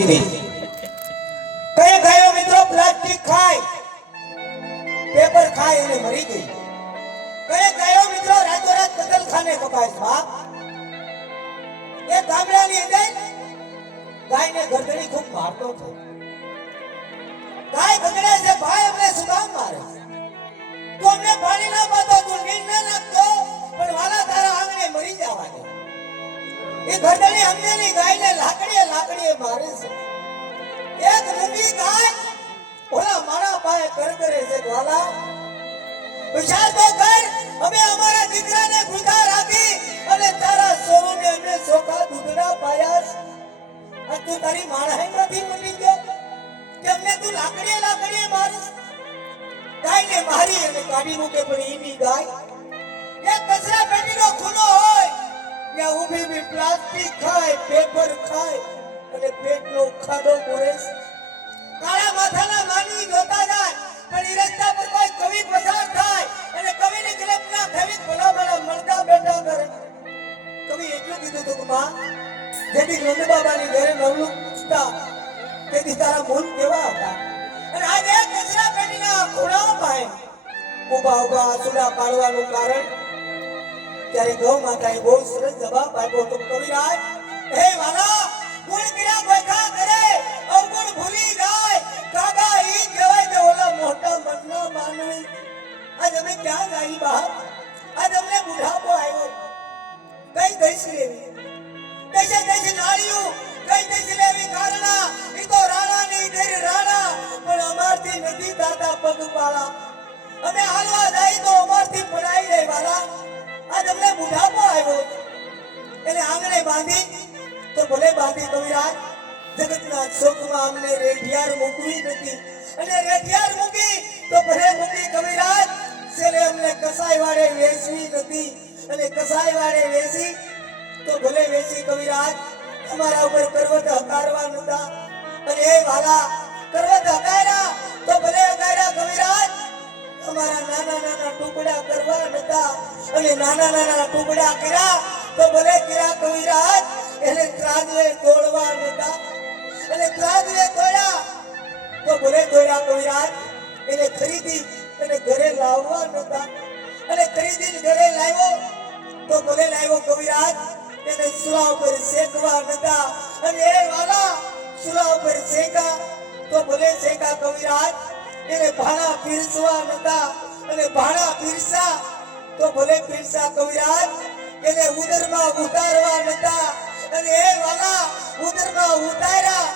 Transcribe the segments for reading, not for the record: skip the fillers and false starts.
કઈ ગાયો મિત્રો પ્લાસ્ટિક ખાય પેપર ખાય અને મરી ગઈ. કઈ ગાયો મિત્રો રાતોરાત કતલખાને કપાય બાપ. એ ગામડાની અંદર ગાયને ગરદડી ખૂબ મારતો હતો. ગાય ગગડે છે ભાઈ અમને સુદામ મારે તો અમને પાણી ના પાતો તું નીંદ ના નાખતો પણ વાલા તારા આંગણે મરી જવા દે. એ ગરદડી અમને ની ગાયને લાકડીએ મારે છે. એક મૂંગી ગાય ઓલા મારા પાસે કરે છે વાલા વિચાર તો કર. અમે અમારા દીકરાને ગુદા રાખી અને તારા સોને અમે સોખા દૂધના પાયા. આ તું તારી માણહાઈમાંથી મળી ગયો કે અમને તું લાકડીએ મારીશ. ગાયને મારી અને કાઢી મૂકે પણ એની ગાય એક કચરા પેટીનો ખૂનો હોય ત્યાં ઊભી બી પ્લાસ્ટિક ખાય પેપર ખાય અને પેટનો ખાડો પૂરે. કાળા માથાના માનવી જોતા જાય પણ ઈ રસ્તા પર કોઈ કવિ પસાર થાય અને કવિની કલ્પના થવી ભલા મળતા બેઠા કરે. કવિ એટલું કીધું હતું કે માં જેથી નંદ બાબાની ઘરે નવલું પૂછતા તેથી તારા મૂળ કેવા હતા. અને આજે કચરા પેટીના ખૂણા પાસે ઉભા આંસુડા પાડવાનું કારણ ત્યારે ગૌ માતાએ બહુ સરસ જવાબ આપ્યો તો કવિરાજ હે વાલા ગુણ કિરા ગોખા કરે અવગુણ ભૂલી જાય કાકા ઈ કહેવાય કે ઓલા મોટા મનના માનવી. આજ અમે ક્યાં ગઈ બાપ. આજ અમને બુઢાપો આવ્યો. કઈ દઈશ લેવી કઈ નાળિયું કઈ દઈશ લેવી કારણા ઈ તો રાણા ની દેર રાણા પણ અમારથી નથી દાતા પગપાળા. અમે હાલવા જાય તો અમારથી પડાઈ જાય વાલા. આજ અમને બુઢાપો આવ્યો એટલે આંગણે બાંધી તો ભલે બાંધી કવિરાજ જગતના શોકમાં અમને રેઢિયાર મૂકવી નથી અને રેઢિયાર મૂકી તો ભલે મૂકી કવિરાજ છેલ્લે અમને કસાઈ વાળે વેચવી નથી અને કસાઈ વાળે વેચી તો ભલે વેચી કવિરાજ અમારા ઉપર કરવત હકારવા નતા અને એ વાલા કરવત હકાર્યા તો ભલે હકાર્યા કવિરાજ અમારા નાના ટુકડા કરવા નતા અને નાના ટુકડા કર્યા તો ભલે કર્યા કવિરાજ એને ત્રાજવે તોડવા નતા અને ત્રાજવે તોડ્યા તો ભલે તોડ્યા કવિરાજ એને ખરીદી અને ઘરે લાવવા નતા અને ખરીદીને ઘરે લાવ્યો તો ભલે લાવ્યો કવિરાજ એને સુલા ઉપર શેકવા નતા અને એ વાલા સુલા ઉપર શેકા તો ભલે શેકા કવિરાજ એને ભાણા પીરસવા નતા અને ભાણા પીરસા તો ભલે પીરસા કવિરાજ એને ઉદરમાં ઉતારવા નતા અને એ વાલા ઉદરમાં ઉતાર્યા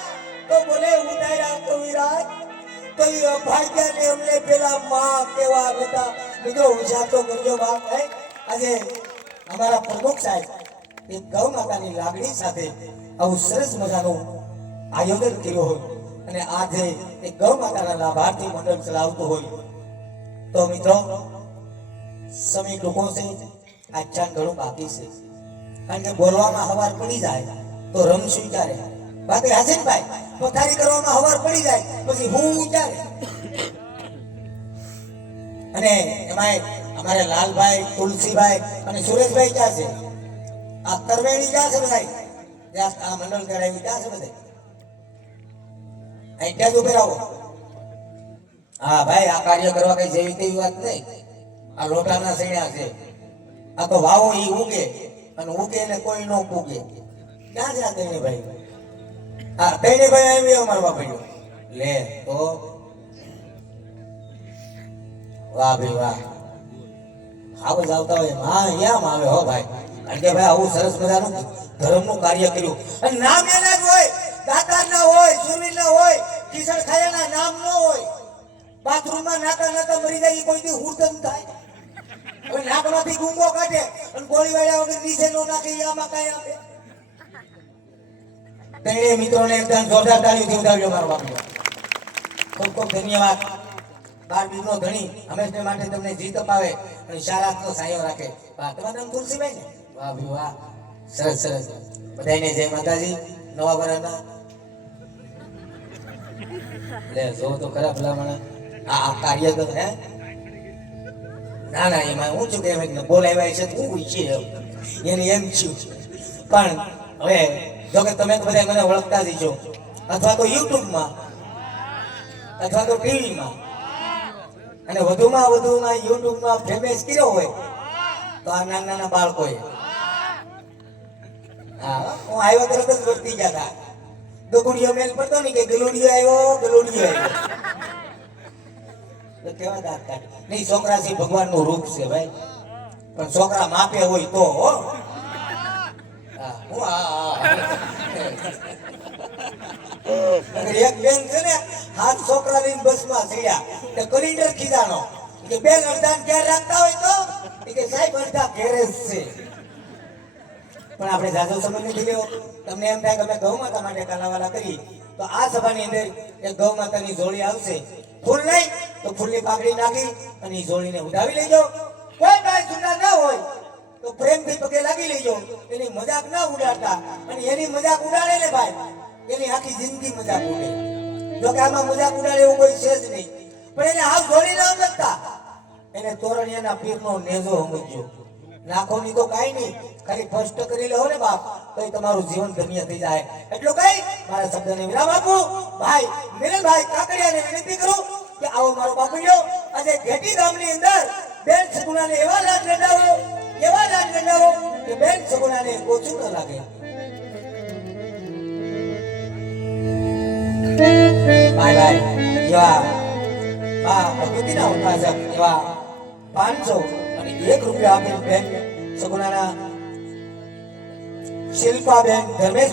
તો ભલે ઉતાર્યા કવિરાજ તો એ અભાગ્યાને અમને પેલા માં કેવા નતા. મિત્રો વિચાર તો કરજો બાપ. આજે અમારા પ્રમુખ સાહેબ એ ગૌ માતાની લાગણી સાથે આવું સરસ મજાનું આયોજન કર્યું હોય અને આજે એ ગૌ માતાના લાભાર્થી મંડળ ચલાવતું હોય તો મિત્રો સમય ટૂંકો છે. આખ્યાન ઘણું બાકી છે કારણ કે બોલવામાં હવાર પડી જાય તો રમ સ્વીકારે. બાકી હાસીનભાઈ પથારી કરવામાં હવાર પડી જાય પછી હું વિચારે. અને એમાં અમારે લાલભાઈ તુલસીભાઈ અને સુરેશભાઈ ક્યાં છે? આ કરવેણી ક્યાં છે બધા? આ મંડળ કરાવી ક્યાં છે બધા? અહીંયા જ ઉભે રહો. હા ભાઈ આ કાર્ય કરવા કઈ જેવી તેવી વાત નહીં. આ લોટાના સૈયા છે. આ તો વાવો ઈ ઉગે અને ઉગે ને કોઈ નો ઉગે. ક્યાં છે આ તેની ભાઈ? હા તેની ભાઈ આવી અમારવા પડ્યો લે તો વાહ ભાઈ વાહ. આવ જ આવતા હોય માં યામ આવે હો ભાઈ. કારણ કે ભાઈ આવું સરસ મજાનું ધર્મનું કાર્ય કર્યું અને નામ એના જ હોય. દાતાર ના હોય, સુરવીર ના હોય, કિશન ખાયાના નામ ન હોય. બાથરૂમમાં નાતા મરી જાય કોઈ દી હુરદમ થાય. હવે નાકમાંથી ગુંગો કાઢે અને ગોળી વાળ્યા વગર નીચે નો નાખે આમાં કઈ આપે. તેણે મિત્રોને એકદમ જોરદાર તાળીઓથી વધાવ્યો મારો બાપુ. ખૂબ ખૂબ ધન્યવાદ. બાર બીજનો ધણી હંમેશા માટે તમને જીત અપાવે અને શારાતનો સાયો રાખે. તમારું નામ તુલસીભાઈ ને? વાહ ભી વાહ. સરસ સરસ. બધાને જય માતાજી. નવા વરાના લે જો તો ખરા ભલામણ આ કાર્ય તો હે ના એમાં હું છું કે બોલાવ્યા છે હું છે એને એમ છું. પણ હવે જો કે તમે બધા મને ઓળખતા જ છો અથવા તો યુટ્યુબમાં અથવા તો ટીવીમાં, અને વધુમાં યુટ્યુબમાં ફેમસ કર્યો હોય તો આ નાના નાના બાળકોએ. હા, હું આવ્યો તરત જ વર્તી ગયા હતા. ગલુડિયો મેલ પડતો ને કે ગલુડિયો આવ્યો. તો કેવા દાંત કાઢે નહીં. છોકરા છે ભગવાનનું રૂપ છે ભાઈ, પણ છોકરા માપે હોય તો હો. એક બેન છે ને, હાથ છોકરા લઈને બસમાં ચડ્યા, તો કલિન્ડર ખીજાનો કે બેન અડધા ક્યારે રાખતા હોય તો કે સાહેબ અડધા ઘેરે જ છે. પણ આપણે જાજો સમય નથી લેવો. તમને એમ થાય કે અમે ગૌ માતા માટે કાલાવાલા કરી, તો આ સભાની અંદર એક ગૌ માતાની જોડી આવશે. ફૂલ નહીં તો ફૂલની પાકડી નાખી અને એ જોડીને ઉડાવી લેજો. કોઈ ભાઈ છૂટા ના હોય તો પ્રેમથી પગે લાગી લેજો. એની મજાક ના ઉડાડતા, અને એની મજાક ઉડાડે ને ભાઈ, એની આખી જિંદગી મજાક ઉડે. જો કે આમાં મજાક ઉડાડે એવું કોઈ છે જ નહીં, પણ એને હાથ જોડી ના સમજતા, એને તોરણિયાના પીરનો નેજો સમજજો. લાખોની તો કાંઈ નહીં, ખાલી ફર્સ્ટ કરી લો ને બાપ, તો તમારું જીવન ધન્ય થઈ જાય. એટલું કઈ મારા શબ્દને વિરામ આપું. ભાઈ મિલનભાઈ કાકડિયાને વિનંતી કરું કે આવો મારો બાપુડ્યો આજે ઘેટી ગામની અંદર બેન સગુણાને એવા લાડ લંડાવો કે બેન સગુણાને ઓછું ન લાગે. ભાઈ એવા પ્રકૃતિના ઉપાસક એવા 500 અને 1 રૂપિયા આપેલ બેન સગુણાના શિલ્પાબેન ધર્મેશ